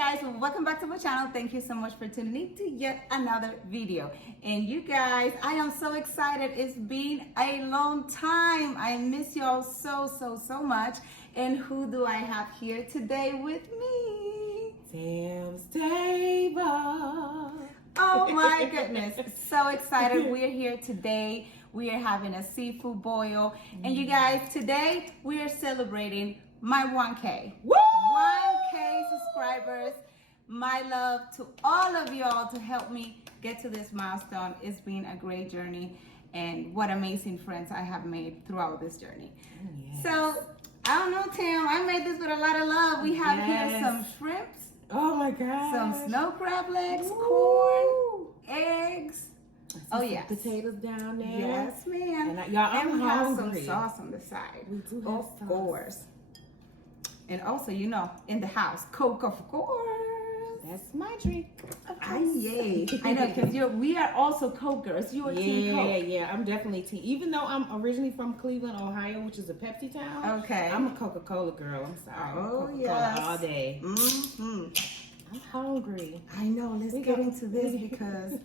guys, welcome back to my channel. Thank you so much for tuning in to yet another video. And you guys, I am so excited. It's been a long time. I miss y'all so much. And who do I have here today with me? Tamz Table. Oh my goodness, so excited. We're here today. We are having a seafood boil. And you guys, today we are celebrating my 1K. Woo! 1K subscribers. My love to all of y'all to help me get to this milestone. It's been a great journey, and what amazing friends I have made throughout this journey. Yes. So, I don't know, Tam, I made this with a lot of love. We have here some shrimps. Oh my God. Some snow crab legs, corn, eggs. Oh yeah, potatoes down there. Yes, ma'am. And y'all, I'm we have hungry. some sauce on the side. We do have of sauce. course. And also, you know, in the house, Coke, of course. That's my drink. Yay! I know, because we are also Coke girls. You are team Coke. Yeah. I'm definitely team. Even though I'm originally from Cleveland, Ohio, which is a Pepsi town. Okay. I'm a Coca-Cola girl. I'm sorry. Oh, Coca-Cola yes. all day. Mm-hmm. I'm hungry. I know. Let's get into this because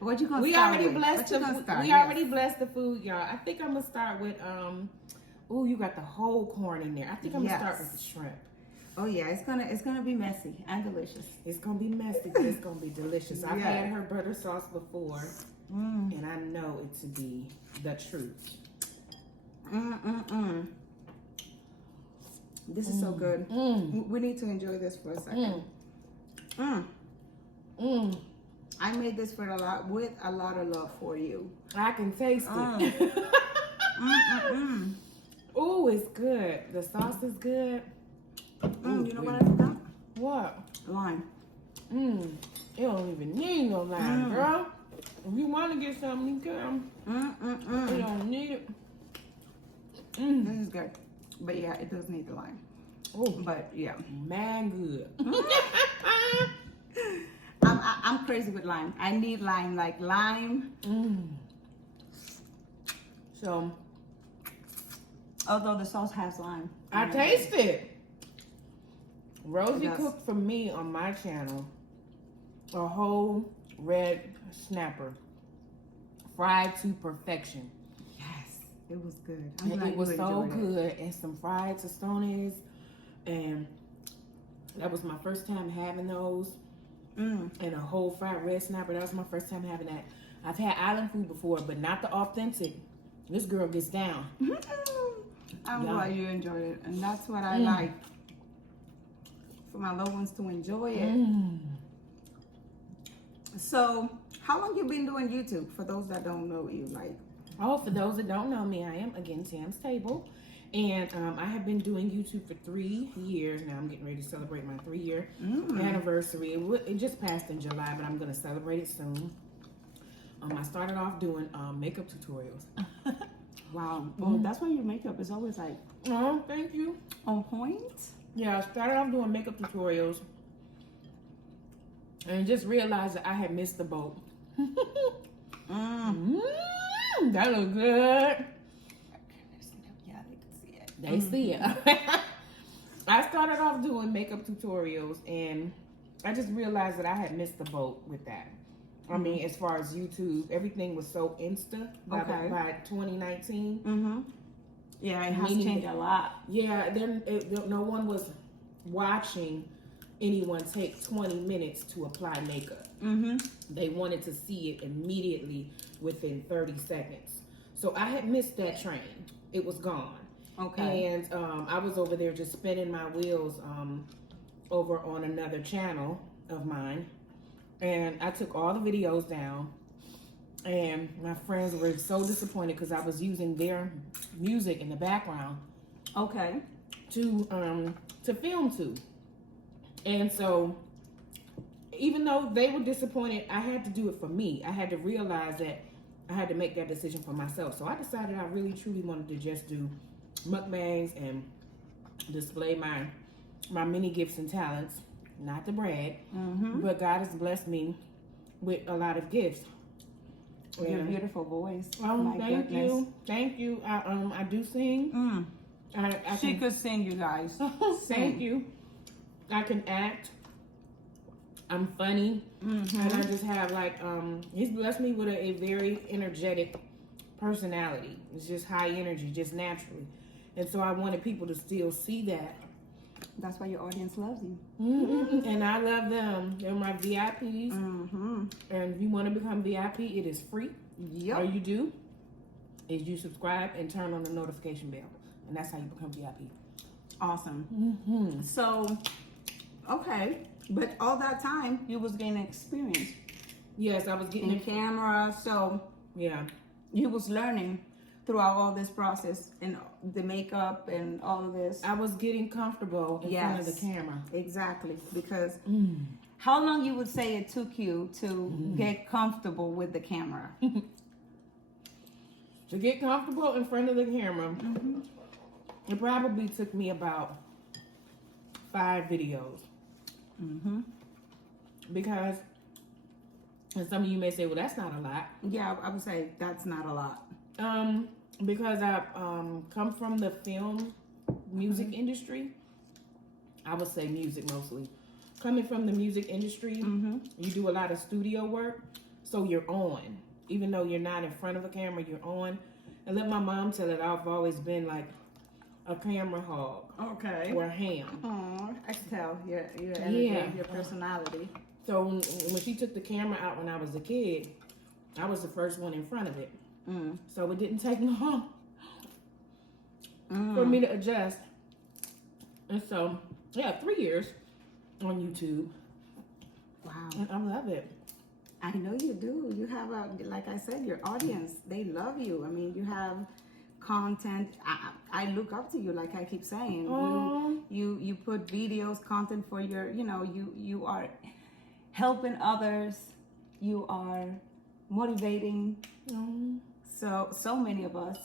what you gonna we start already with? blessed What the you gonna start? we already blessed the food, y'all. I think I'm gonna start with oh, you got the whole corn in there. I think I'm gonna start with the shrimp. Oh yeah, it's gonna be messy and delicious. It's gonna be messy, but it's gonna be delicious. I've had her butter sauce before, and I know it to be the truth. This is so good. We need to enjoy this for a second. I made this with a lot of love for you. I can taste it. Oh, it's good. The sauce is good. You know what I forgot? What? Lime. You don't even need no lime, girl. If you want to get something, you can. You don't need it. This is good. But yeah, it does need the lime. Oh, but yeah. Man, good. I'm crazy with lime. I need lime, like lime. So, although the sauce has lime. I taste it. Rosie cooked for me on my channel a whole red snapper, fried to perfection. Yes, it was good. And it was so good, and some fried tostones, and that was my first time having those. And a whole fried red snapper. That was my first time having that. I've had island food before, but not the authentic. This girl gets down. I'm glad you enjoyed it, and that's what I like. For my loved ones to enjoy it. So, how long you been doing YouTube? For those that don't know you, like. Oh, for those that don't know me, I am again Tamz Table, and I have been doing YouTube for 3 years now. I'm getting ready to celebrate my 3-year anniversary. It just passed in July, but I'm gonna celebrate it soon. I started off doing makeup tutorials. Wow. Well, that's why your makeup is always like. Oh, thank you. On point. Yeah, I started off doing makeup tutorials and just realized that I had missed the boat. That looks good. Yeah, they can see it. They see it. I started off doing makeup tutorials and I just realized that I had missed the boat with that. I mean, as far as YouTube, everything was so insta by 2019. Yeah, it has changed a lot. Yeah, then no one was watching anyone take 20 minutes to apply makeup. They wanted to see it immediately within 30 seconds. So I had missed that train. It was gone. Okay. And I was over there just spinning my wheels over on another channel of mine. And I took all the videos down. And my friends were so disappointed because I was using their music in the background. Okay. To film to. And so even though they were disappointed, I had to do it for me. I had to realize that I had to make that decision for myself. So I decided I really truly wanted to just do mukbangs and display my many gifts and talents, not to brag, but God has blessed me with a lot of gifts. Your beautiful voice. Thank you. I do sing. She could sing, you guys. Thank you. I can act. I'm funny, and I just have like he's blessed me with a very energetic personality. It's just high energy, just naturally, and so I wanted people to still see that. That's why your audience loves you. And I love them. They're my VIPs. And if you want to become VIP, it is free. Yep. All you do is you subscribe and turn on the notification bell, and that's how you become VIP. Awesome. So, okay, but all that time you was gaining experience Yes, I was getting in camera, so Yeah. you was learning throughout all this process and the makeup and all of this. I was getting comfortable in front of the camera. Exactly, because how long you would say it took you to get comfortable with the camera? To get comfortable in front of the camera, it probably took me about 5 videos. Because, and some of you may say, well, that's not a lot. Yeah, I would say that's not a lot. Because I come from the film music industry. I would say music mostly. Coming from the music industry, you do a lot of studio work, so you're on. Even though you're not in front of a camera, you're on. And let my mom tell it, I've always been like a camera hog. Okay. Or a ham. Oh, I can tell your energy, your personality. So when she took the camera out when I was a kid, I was the first one in front of it. So it didn't take long for me to adjust. And so, yeah, 3 years on YouTube. Wow. And I love it. I know you do. You have like I said, your audience, they love you. I mean, you have content. I look up to you, like I keep saying. You put videos, content for your, you are helping others. You are motivating. So many of us.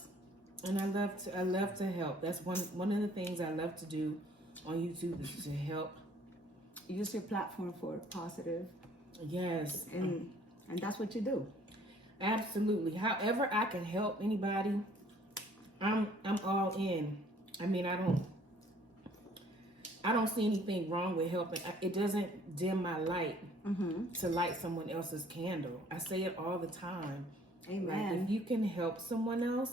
And I love to help. That's one of the things I love to do on YouTube is to help. Use your platform for positive. Yes. And that's what you do. Absolutely. However I can help anybody, I'm all in. I mean, I don't see anything wrong with helping. It doesn't dim my light to light someone else's candle. I say it all the time. Amen. Like if you can help someone else,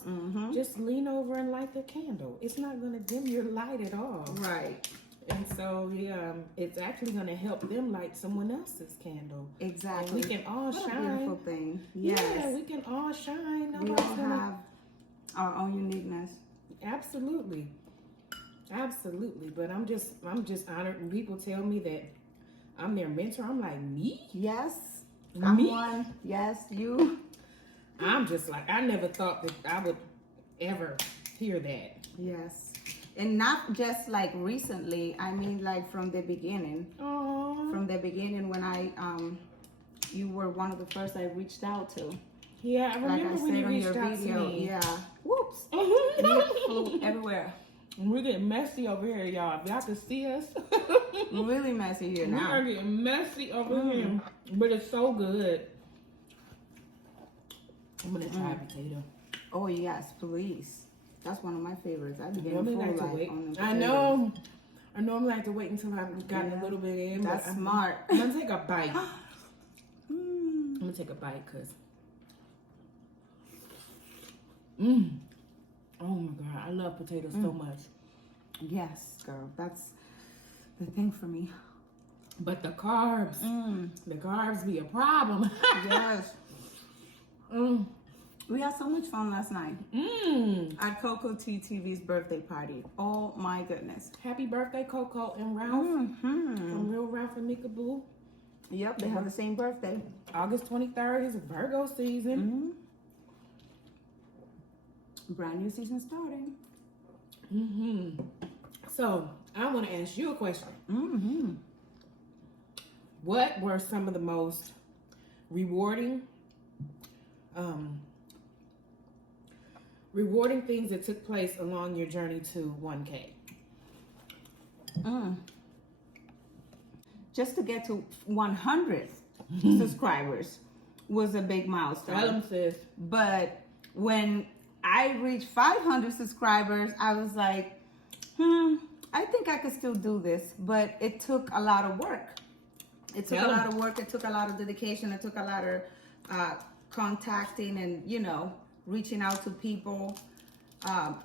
just lean over and light the candle. It's not going to dim your light at all. Right. And so, yeah, it's actually going to help them light someone else's candle. Exactly. And we can all what shine. A beautiful thing. Yes. Yeah, we can all shine. We all have our own uniqueness. Absolutely. Absolutely. But I'm just honored when people tell me that I'm their mentor. I'm like, me? Yes. Me? I'm one. Yes, you. I'm just like, I never thought that I would ever hear that. Yes. And not just like recently, I mean like from the beginning. Aww. From the beginning when you were one of the first I reached out to. Yeah, I remember like I when said you on reached your out video. to me. Yeah. Whoops. Meat flew everywhere. We're getting messy over here, y'all. If y'all can see us. Really messy here now. We are getting messy over here. But it's so good. I'm gonna try potato. Oh yes, please. That's one of my favorites. I be getting full like to light wait. on the I know. I normally like to wait until I've gotten a little bit in. That's but smart. I'm gonna take a bite. I'm gonna take a bite because. Oh my God, I love potatoes so much. Yes, girl. That's the thing for me. But the carbs be a problem. Yes. We had so much fun last night at Coco TV's birthday party. Oh my goodness. Happy birthday, Coco and Ralph. From Real Ralph and Mika Boo. Yep, they have the same birthday. August 23rd is Virgo season. Brand new season starting. So, I want to ask you a question. What were some of the most rewarding things that took place along your journey to 1K? Just to get to 100 subscribers was a big milestone. Tell them, sis. But when I reached 500 subscribers, I was like, I think I could still do this. But it took a lot of work. It took a lot of work. It took a lot of dedication. It took a lot of contacting and, you know, reaching out to people,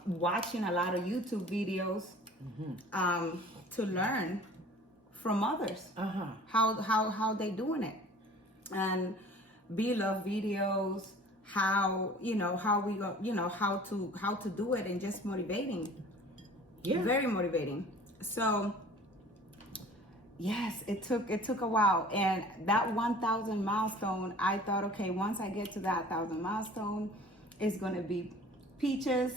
watching a lot of YouTube videos to learn from others how they doing it. And B love videos, how, you know, how we go, you know, how to do it, and just motivating. Yeah. Very motivating. So yes, it took a while. And that 1,000 milestone, I thought, okay, once I get to that 1,000 milestone, it's gonna be peaches,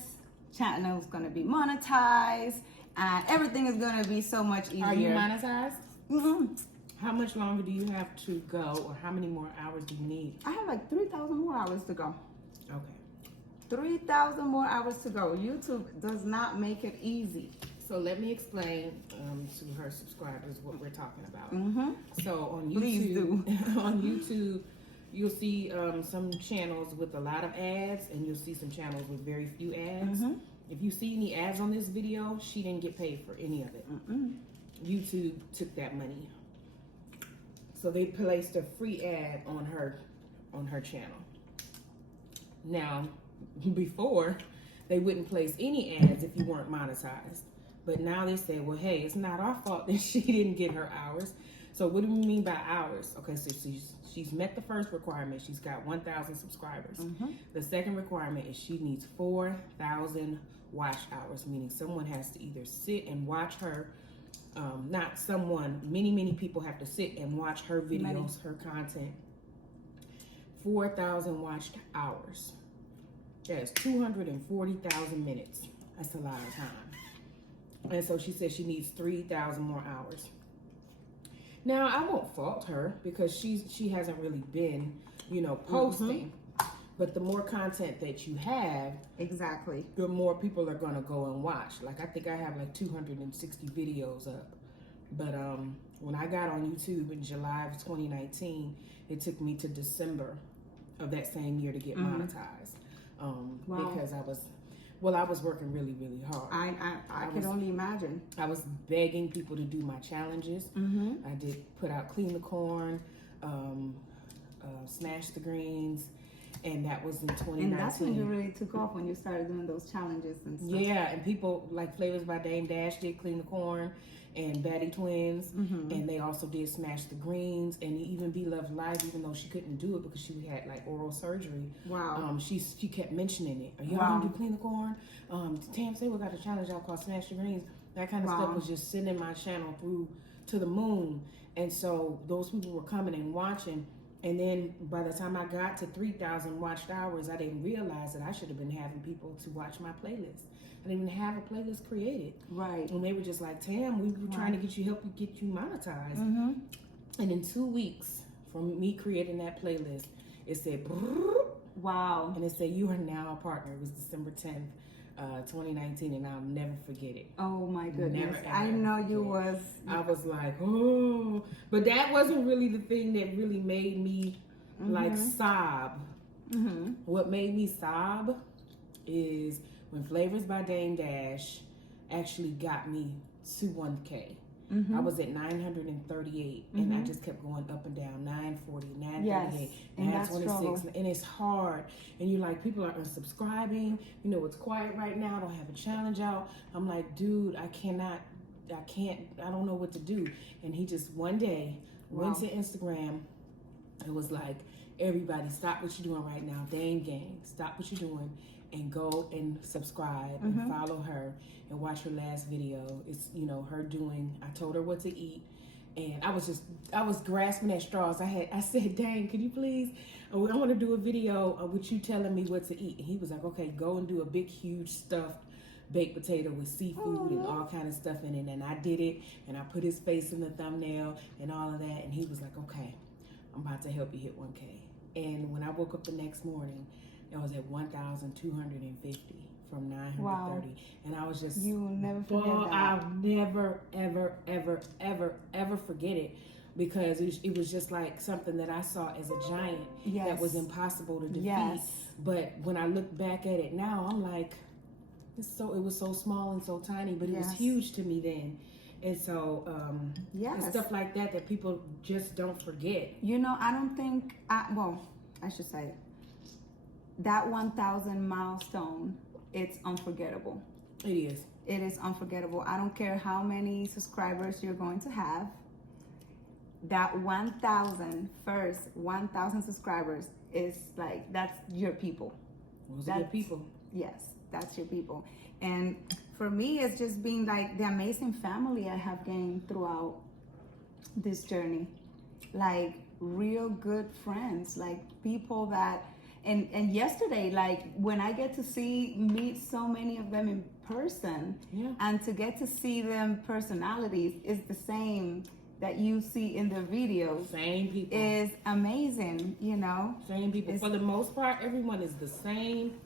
channel's gonna be monetized, and everything is gonna be so much easier. Are you monetized? Mm-hmm. How much longer do you have to go, or how many more hours do you need? I have like 3,000 more hours to go. Okay. 3,000 more hours to go. YouTube does not make it easy. So let me explain to her subscribers what we're talking about. So on YouTube, please do. On YouTube, you'll see some channels with a lot of ads, and you'll see some channels with very few ads. If you see any ads on this video, she didn't get paid for any of it. YouTube took that money. So they placed a free ad on her channel. Now, before, they wouldn't place any ads if you weren't monetized. But now they say, well, hey, it's not our fault that she didn't get her hours. So what do we mean by hours? Okay, so she's met the first requirement. She's got 1,000 subscribers. The second requirement is she needs 4,000 watch hours, meaning someone has to either sit and watch her. Not someone, many people have to sit and watch her videos, her content. 4,000 watched hours. That's 240,000 minutes. That's a lot of time. And so she says she needs 3,000 more hours. Now, I won't fault her because she hasn't really been, you know, posting. But the more content that you have, exactly, the more people are gonna go and watch. Like, I think I have like 260 videos up. But when I got on YouTube in July of 2019, it took me to December of that same year to get monetized. Because I was working really, really hard. I could only imagine. I was begging people to do my challenges. I did put out clean the corn, smash the greens, and that was in 2019. And that's when you really took off, when you started doing those challenges and stuff. Yeah, and people like Flavors by Dame Dash did clean the corn, and Batty Twins, and they also did smash the greens, and even Be Love Live, even though she couldn't do it because she had like oral surgery. Wow. She kept mentioning it. Are y'all gonna do clean the corn? Tamz Table got a challenge y'all called Smash the Greens. That kind of stuff was just sending my channel through to the moon, and so those people were coming and watching. And then by the time I got to 3,000 watched hours, I didn't realize that I should have been having people to watch my playlist. I didn't even have a playlist created. Right. And they were just like, Tam, we were trying to help you get you monetized. And in 2 weeks from me creating that playlist, it said, wow. And it said, you are now a partner. It was December 10th, 2019, and I'll never forget it. Oh my goodness. Never, ever, I know you was. I was like, oh. But that wasn't really the thing that really made me like sob. What made me sob is when Flavors by Dame Dash actually got me to 1K. I was at 938, and I just kept going up and down, 940, 938, 926, and it's hard. And you're like, people are unsubscribing. You know, it's quiet right now. I don't have a challenge out. I'm like, dude, I don't know what to do. And he just one day went to Instagram and was like, everybody, stop what you're doing right now. Dame Gang, stop what you're doing and go and subscribe and follow her and watch her last video. It's, you know, her doing, I told her what to eat, and I was grasping at straws. I said, dang, can you please, I want to do a video with you telling me what to eat. And he was like, okay, go and do a big, huge stuffed baked potato with seafood and all kind of stuff in it. And I did it, and I put his face in the thumbnail and all of that. And he was like, okay, I'm about to help you hit 1K. And when I woke up the next morning, I was at 1,250 from 930, and I was just, you will never forget that. I'll never, ever forget it, because it was just like something that I saw as a giant that was impossible to defeat. But when I look back at it now, I'm like, it was so small and so tiny, but it was huge to me then. And so, yes. and stuff like that people just don't forget. You know, I don't think, I should say, that 1,000 milestone, it's unforgettable. It is. It is unforgettable. I don't care how many subscribers you're going to have. That 1,000 subscribers is like, that's your people. Those are your people. Yes, that's your people. And for me, it's just being like the amazing family I have gained throughout this journey. Like real good friends, like people that, and yesterday, like when I get to meet so many of them in person, and to get to see them personalities is the same that you see in the videos. Same people. Is amazing, you know? Same people. For the most part, everyone is the same.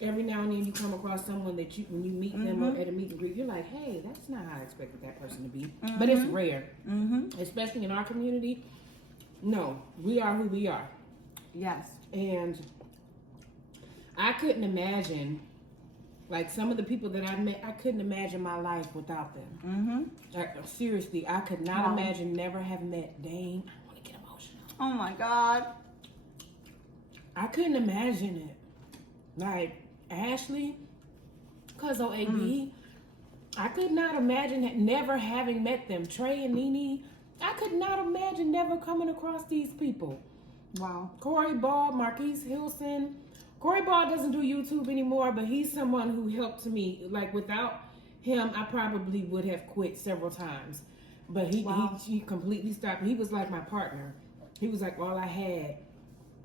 Every now and then you come across someone that when you meet them or at a meet and greet, you're like, hey, that's not how I expected that person to be. But it's rare. Especially in our community. No, we are who we are. Yes. And I couldn't imagine, like some of the people that I met, I couldn't imagine my life without them. Like, seriously, I could not imagine never having met Dane. I want to get emotional. Oh my God. I couldn't imagine it. Like Ashley, Cuzzo AB, I could not imagine never having met them. Trey and Nene, I could not imagine never coming across these people. Wow. Corey Ball, Marquise Hilson. Corey Ball doesn't do YouTube anymore, but he's someone who helped me. Like without him, I probably would have quit several times. But he completely stopped. He was like my partner. He was like all I had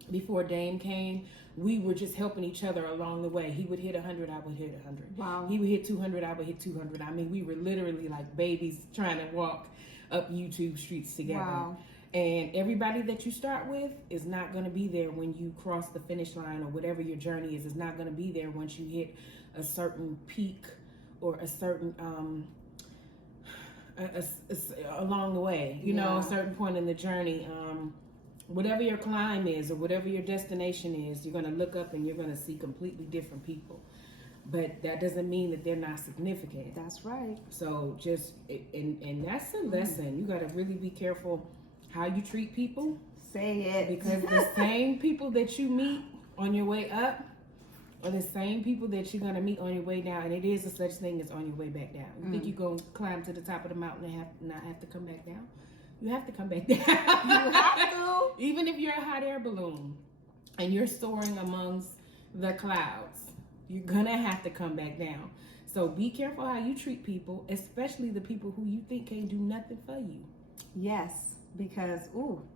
before Dame came. We were just helping each other along the way. He would hit 100, I would hit 100. Wow. He would hit 200, I would hit 200. I mean, we were literally like babies trying to walk up YouTube streets together. Wow. And everybody that you start with is not going to be there when you cross the finish line, or whatever your journey is not going to be there once you hit a certain peak or a certain along the way, you know, a certain point in the journey. Whatever your climb is or whatever your destination is, you're going to look up and you're going to see completely different people. But that doesn't mean that they're not significant. That's right. So just, and that's a lesson. You got to really be careful how you treat people. Say it. Because the same people that you meet on your way up are the same people that you're going to meet on your way down. And it is a such thing as on your way back down. You think you're going to climb to the top of the mountain and not have to come back down? You have to come back down. You have to. Even if you're a hot air balloon and you're soaring amongst the clouds, you're going to have to come back down. So be careful how you treat people, especially the people who you think can't do nothing for you. Yes, because,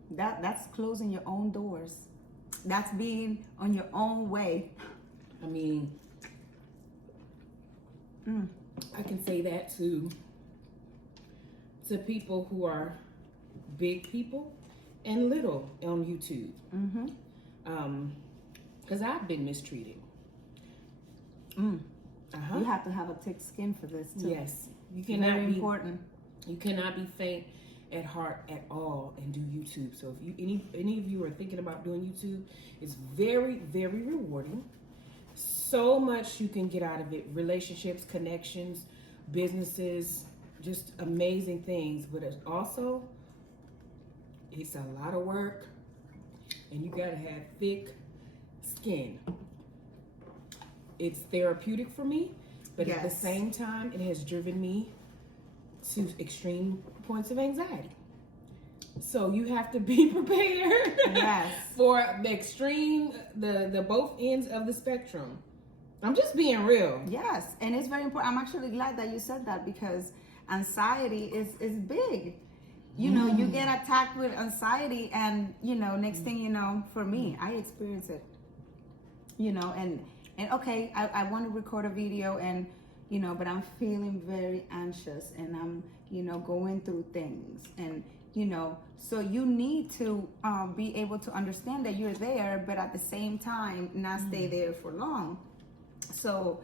that's closing your own doors. That's being on your own way. I mean, I can say that to people who are big people and little on YouTube. Because I've been mistreated. You have to have a thick skin for this too. Yes, you cannot Very be important. You cannot be faint at heart at all and do YouTube. So if you any of you are thinking about doing YouTube, it's very, very rewarding. So much you can get out of it: relationships, connections, businesses, just amazing things. But it's also, it's a lot of work, and you gotta have thick skin. It's therapeutic for me, but at the same time, it has driven me to extreme points of anxiety. So you have to be prepared for the extreme, the both ends of the spectrum. I'm just being real. Yes, and it's very important. I'm actually glad that you said that, because anxiety is big. You know, you get attacked with anxiety, and next thing you know, for me, I experience it. And okay, I want to record a video, and but I'm feeling very anxious, and I'm going through things, and so you need to be able to understand that you're there, but at the same time not stay there for long. So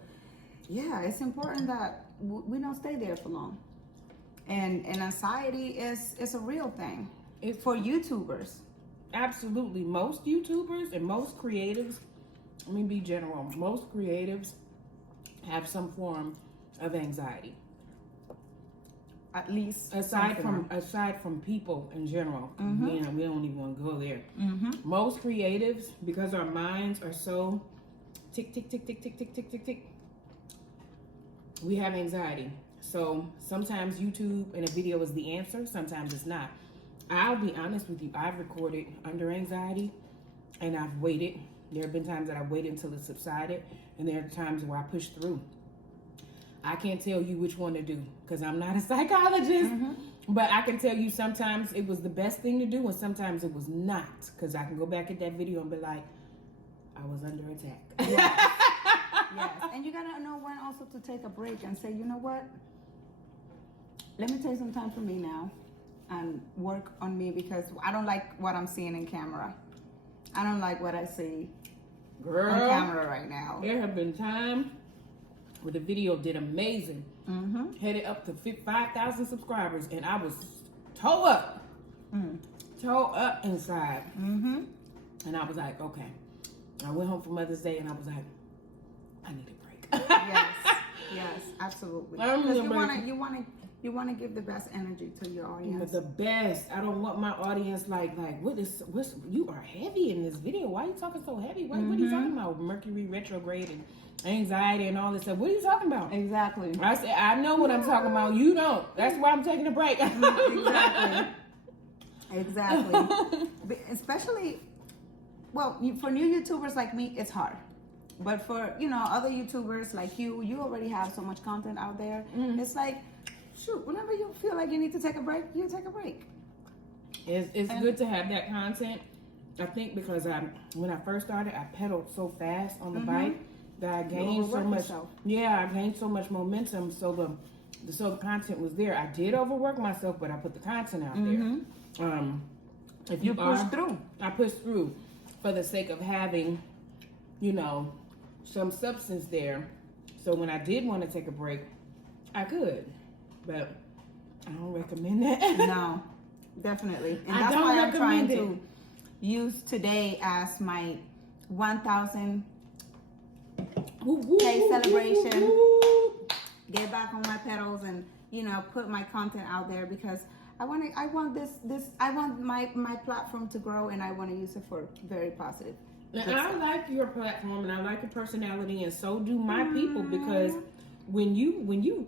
yeah, it's important that we don't stay there for long. And anxiety is a real thing. It's for YouTubers. Absolutely. Most YouTubers and most creatives, let me be general, most creatives have some form of anxiety. at least aside from people in general, we don't even want to go there. Most creatives, because our minds are so tick tick tick tick tick tick tick tick tick, we have anxiety. So sometimes YouTube and a video is the answer, sometimes it's not. I'll be honest with you, I've recorded under anxiety and I've waited. There have been times that I waited until it subsided, and there are times where I pushed through. I can't tell you which one to do because I'm not a psychologist, but I can tell you sometimes it was the best thing to do and sometimes it was not, because I can go back at that video and be like, I was under attack. Yes. Yes, and you gotta know when also to take a break and say, you know what? Let me take some time for me now and work on me, because I don't like what I'm seeing in camera. I don't like what I see on camera right now. There have been times where the video did amazing, headed up to 5,000 subscribers, and I was toe up inside. And I was like, okay. I went home for Mother's Day, and I was like, I need a break. Yes, absolutely. Because you wanna give the best energy to your audience. But the best. I don't want my audience like what's you are heavy in this video. Why are you talking so heavy? What are you talking about? Mercury retrograde and anxiety and all this stuff. What are you talking about? Exactly. I said, I know what I'm talking about. You don't. That's why I'm taking a break. Exactly. Especially, well, for new YouTubers like me, it's hard. But for, other YouTubers like you already have so much content out there. It's like, shoot, whenever you feel like you need to take a break, you take a break. It's good to have that content. I think because when I first started, I pedaled so fast on the bike that I gained so much. Yeah, I gained so much momentum. So the content was there. I did overwork myself, but I put the content out there. If you pushed through, I pushed through for the sake of having, some substance there. So when I did want to take a break, I could. But I don't recommend that. No, definitely. And that's why I'm trying to use today as my 1,000 K celebration. Get back on my pedals and put my content out there, because I want my platform to grow, and I want to use it for very positive. And I like your platform, and I like your personality, and so do my people, because when you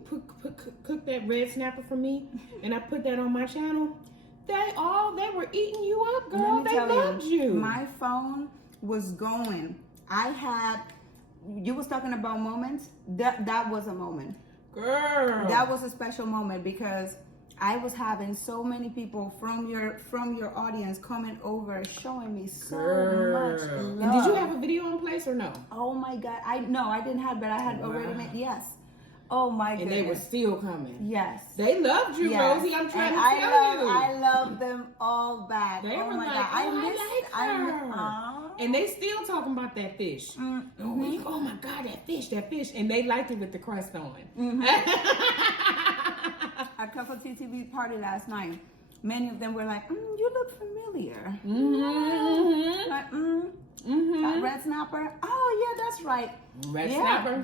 cook that red snapper for me, and I put that on my channel, they were eating you up, girl. They loved you. My phone was going. You was talking about moments. That was a moment, girl. That was a special moment, because I was having so many people from your audience coming over, showing me so much love. And did you have a video in place or no? Oh my God! I didn't have, but I had already made. Yes. Oh my goodness. And they were still coming. Yes. They loved you, Rosie. I'm trying to tell you. I love them all back. They were my like, God. I like her. And they still talking about that fish. Oh my God, that fish. And they liked it with the crust on it. At Couple TTV party last night, many of them were like, you look familiar. Like, that red snapper. Oh yeah, that's right. Red snapper?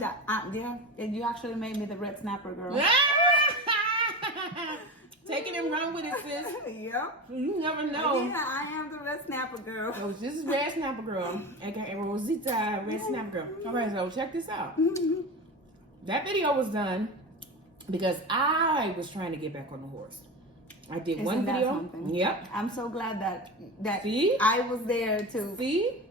Yeah, and you actually made me the red snapper girl. Take it and run with it, sis. Yep. You never know. Yeah, I am the red snapper girl. So this is red snapper girl, aka Rosita, red snapper girl. Okay, so check this out. That video was done because I was trying to get back on the horse. I did one video. Yep. I'm so glad that See? I was there to see.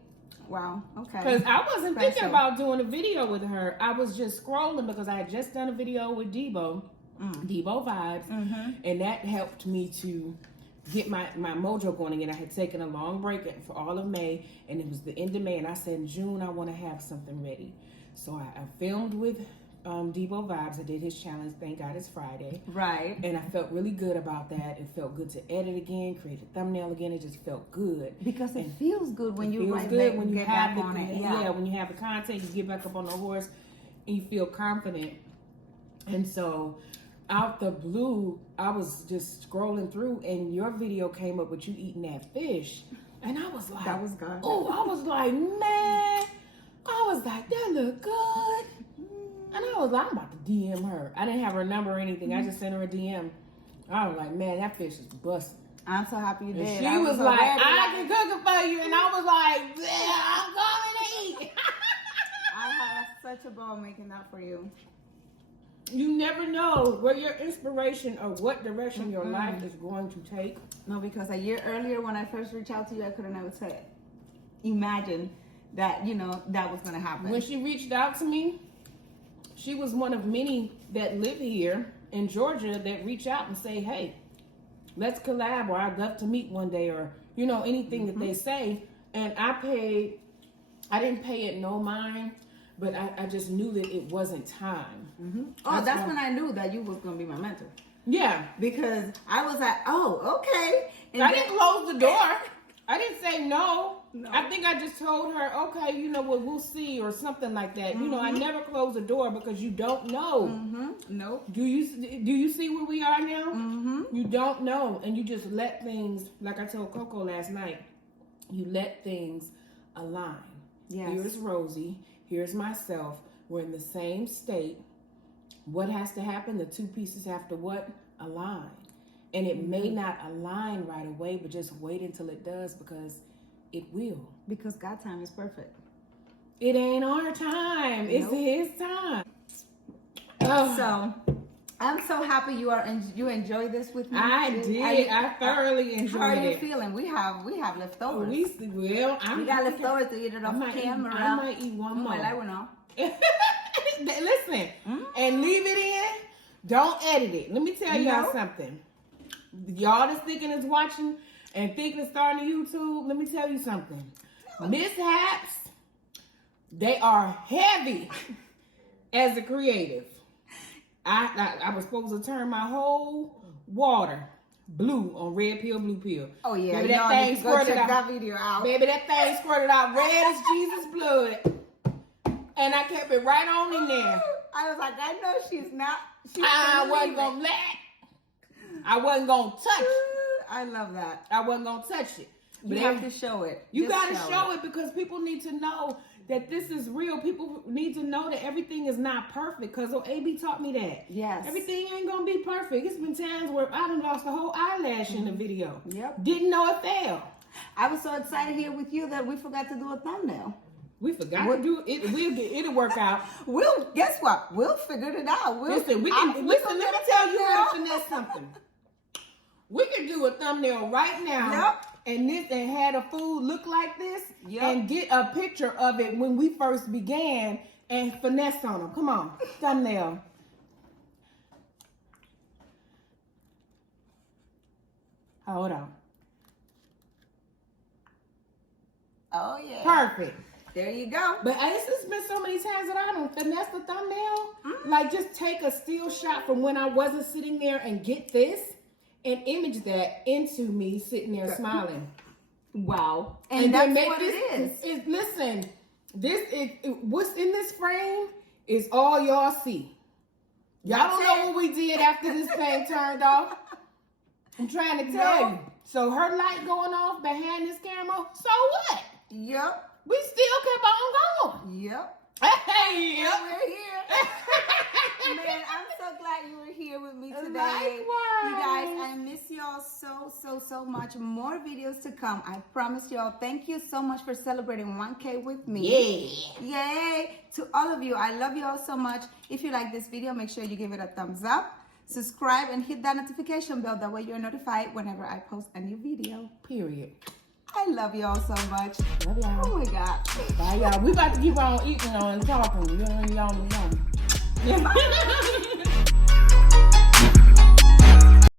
Wow. Okay. Because I wasn't thinking about doing a video with her. I was just scrolling because I had just done a video with Debo, Debo Vibes, and that helped me to get my mojo going again. I had taken a long break for all of May, and it was the end of May, and I said in June I want to have something ready. So I filmed with Debo Vibes. I did his challenge. Thank God it's Friday. Right. And I felt really good about that. It felt good to edit again, create a thumbnail again. It just felt good. Because it feels good when you when you have back on it. Yeah, when you have the content, you get back up on the horse and you feel confident. And so out the blue, I was just scrolling through and your video came up with you eating that fish. And I was like, that was good. Oh, I was like, man. I was like, that look good. And I was like, I'm about to DM her. I didn't have her number or anything. I just sent her a DM. I was like, man, that fish is busting. I'm so happy you And did. she was like, I can cook it for you. And I was like, yeah, I'm going to eat. I had such a ball making that for you. You never know where your inspiration or what direction your life is going to take. No, because a year earlier when I first reached out to you, I could have never said, imagine that, you know, that was going to happen. When she reached out to me, she was one of many that live here in Georgia that reach out and say, hey, let's collab, or I'd love to meet one day, or, you know, anything that they say. And I didn't pay it no mind, but I just knew that it wasn't time. Oh, that's when I knew that you was going to be my mentor. Yeah. Because I was like, oh, okay. And I didn't close the door. I didn't say no. No. I think I just told her, okay, you know what, we'll see, or something like that. You know, I never close the door because you don't know. Nope. Do you see where we are now? You don't know, and you just let things, like I told Coco last night, you let things align. Yes. Here's Rosie. Here's myself. We're in the same state. What has to happen? The two pieces have to what? Align. And it may not align right away, but just wait until it does, because it will. Because God's time is perfect. It ain't our time. It's His time. So I'm so happy you enjoyed this with me. I did. I thoroughly enjoyed How are you it. feeling? We have leftovers. We got leftovers to eat it off camera. I might eat one more. Listen, and leave it in. Don't edit it. Let me tell y'all something. Y'all that's thinking is watching and thinking of starting a YouTube, let me tell you something. Mishaps, they are heavy as a creative. I was supposed to turn my whole water blue on red pill, blue pill. Oh yeah, baby, that thing squirted out. That video out. Baby, that thing squirted out red as Jesus' blood, and I kept it right on in there. I was like, I know she's not. I wasn't gonna let. I wasn't gonna touch. I love that. I wasn't gonna touch it. But you have to show it. You gotta show it because people need to know that this is real. People need to know that everything is not perfect. Because AB taught me that. Yes. Everything ain't gonna be perfect. It's been times where I done lost a whole eyelash in the video. Yep. Didn't know it failed. I was so excited here with you that we forgot to do a thumbnail. We forgot to do it. It'll work out. Guess what? We'll figure it out. Listen, let me tell you how to finesse something. We can do a thumbnail right now, and have a food look like this, and get a picture of it when we first began, and finesse on them. Come on, thumbnail. Hold on. Oh yeah. Perfect. There you go. But it's been so many times that I don't finesse the thumbnail. Like, just take a still shot from when I wasn't sitting there and get this and image that into me sitting there smiling. Wow. And that's what it is. Listen, what's in this frame is all y'all see. Y'all don't know what we did after this thing turned off. I'm trying to tell you. So her light going off behind this camera, so what? Yep. We still kept on going. Yep. Hey, yep. We're here. Man, I'm so glad you were here with me today. Likewise. You guys, I miss y'all so much. More videos to come. I promise y'all. Thank you so much for celebrating 1K with me. Yeah. Yay. To all of you, I love you all so much. If you like this video, make sure you give it a thumbs up. Subscribe and hit that notification bell. That way you're notified whenever I post a new video. Period. I love y'all so much. Love y'all. Oh my God. Bye, y'all. We about to keep on eating and talking. Yum.